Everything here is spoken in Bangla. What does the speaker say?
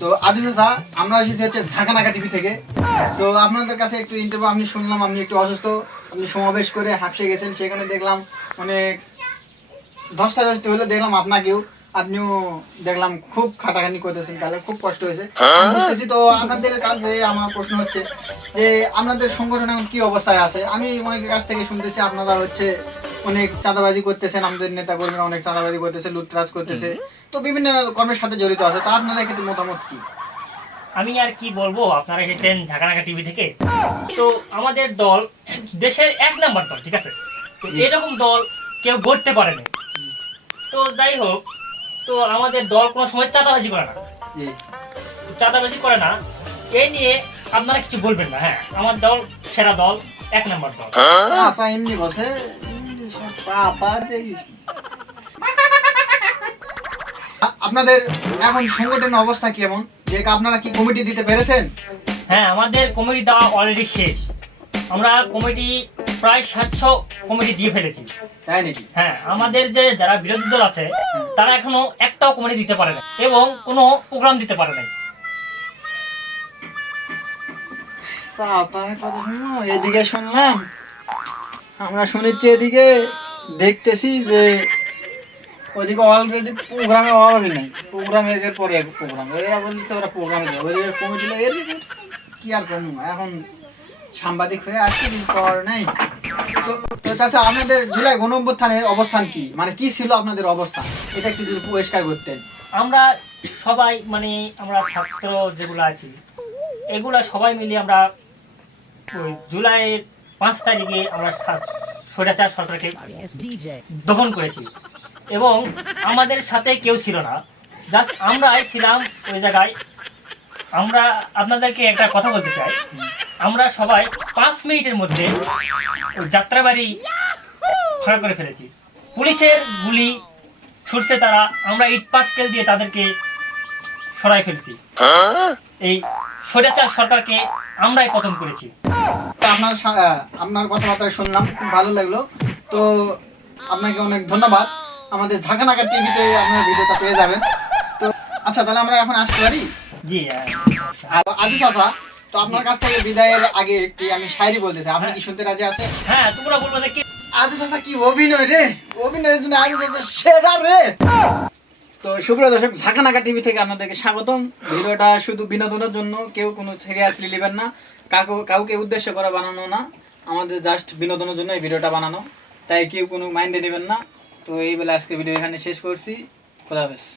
তো আদি চাচা, আমরা এসেছি হচ্ছে ঝাঁকানাকা টিভি থেকে। তো আপনাদের কাছে একটু ইন্টারভিউ, আমি শুনলাম আপনি একটু অসুস্থ, আপনি সমাবেশ করে হাঁপসে গেছেন, সেখানে দেখলাম অনেক ধস্তা ধস্তি হলে দেখলাম আপনাকেও, আপনিও দেখলাম খুব খাটাখানি করতেছেন, তাহলে খুব কষ্ট হয়েছে আমি বুঝতেছি। তো আপনাদের কাছে আমার প্রশ্ন হচ্ছে যে আপনাদের সংগঠন এখন কি অবস্থায় আছে? আমি অনেকের কাছ থেকে শুনতেছি আপনারা হচ্ছে অনেক চাঁদাবাজি করতেছেন, আমাদের নেতা কর্মীরা অনেক চাঁদাবাজি করতেছে, লুটতরাজ করতেছে, তো বিভিন্ন কর্মের সাথে জড়িত আছে। তো আপনারা ক্ষেত্রে মতামত কি? আমি আর কি বলবো, আপনারা এসেছেন ঝাঁকানাকা টিভি থেকে। তো আমাদের দল দেশের 1 নাম্বার দল, ঠিক আছে? তো এরকম দল কেউ গড়তে পারেনি। তো যাই হোক, তো আমাদের দল কোনো সময় চাঁদাবাজি করে না, জি। চাঁদাবাজি করে না। এই নিয়ে আপনারা কিছু বলবেন না। হ্যাঁ, আমার দল সেরা দল, 1 নাম্বার দল। আপা এমনি বসে, পাপা দেখিস। আপনাদের এখন সংগঠনের অবস্থা কেমন, যে আপনারা কি কমিটি দিতে পেরেছেন? হ্যাঁ, আমাদের কমিটি দেওয়া অলরেডি শেষ। আমরা কমিটি প্রায় 700 কমিটি দিয়ে ফেলেছি। তাই নাকি? হ্যাঁ, আমাদের যে যারা বিরোধী দল আছে তারা এখনো একটাও কমিটি দিতে পারে না এবং কোনো প্রোগ্রাম দিতে পারে নাই। আপনার কথা শুনো, এদিকে শুনলাম, আমরা শুনেছি এদিকে, দেখতেছি যে ওদিকে অলরেডি প্রোগ্রামে অভাবই নাই, প্রোগ্রাম এর পরে প্রোগ্রাম, এরা বলছে ওরা প্রোগ্রামে যাবে, ওদের কমিটি এদিকে কি আর করবো, এখন সাংবাদিক হয়ে আসছে, কিছু করার নাই। তো তো চাচা, আপনাদের জুলাই গণঅভ্যুত্থানের অবস্থান কি, মানে কি ছিল আপনাদের অবস্থান, এটা একটু যদি পরিষ্কার করতেন। আমরা সবাই মানে আমরা ছাত্র যেগুলো আছি এগুলা সবাই মিলে আমরা ওই জুলাইয়ের 5 তারিখে আমরা স্বৈরাচার সরকারকে দমন করেছি এবং আমাদের সাথে কেউ ছিল না, জাস্ট আমরাই ছিলাম ওই জায়গায়। আমরা আপনাদেরকে একটা কথা বলতে চাই, আমরা সবাই 5 মিনিটের মধ্যে ওই যাত্রাবাড়ি ফাঁকা করে ফেলেছি। পুলিশের গুলি ছুটছে তারা, আমরা ইট পাটকেল দিয়ে তাদেরকে সরাই ফেলছি। এই স্বৈরাচার সরকারকে আমরাই পতন করেছি। তো আপনার কথাবার্তা শুনলাম, খুব ভালো লাগলো। তো আপনাকে অনেক ধন্যবাদ। আমাদের ঝাঁকানাকা টিভিতে আপনার ভিডিওটা পেয়ে যাবেন। তো আচ্ছা, তাহলে আমরা এখন আসতে পারি? জি। আর আজু চাচা, তো আপনার কাছ থেকে বিদায়ের আগে একটি আমি শায়রি বলতে চাই, আপনি কি শুনতে রাজি আছেন? হ্যাঁ, তোমরা বলবো যে কি আজু চাচা কি অভিনয় রে, অভিনয়ের জন্য আজু চাচা সেরা রে। তো সুপ্রিয় দর্শক, ঝাঁকানাকা টিভি থেকে আপনাদেরকে স্বাগতম। ভিডিওটা শুধু বিনোদনের জন্য, কেউ কোনো সিরিয়াসলি নেবেন না, কাউকে উদ্দেশ্য করে বানানো না, আমাদের জাস্ট বিনোদনের জন্য এই ভিডিওটা বানানো, তাই কেউ কোনো মাইন্ডে নেবেন না। তো এই বেলা আজকে ভিডিও এখানে শেষ করছি। খোদা হাফেজ।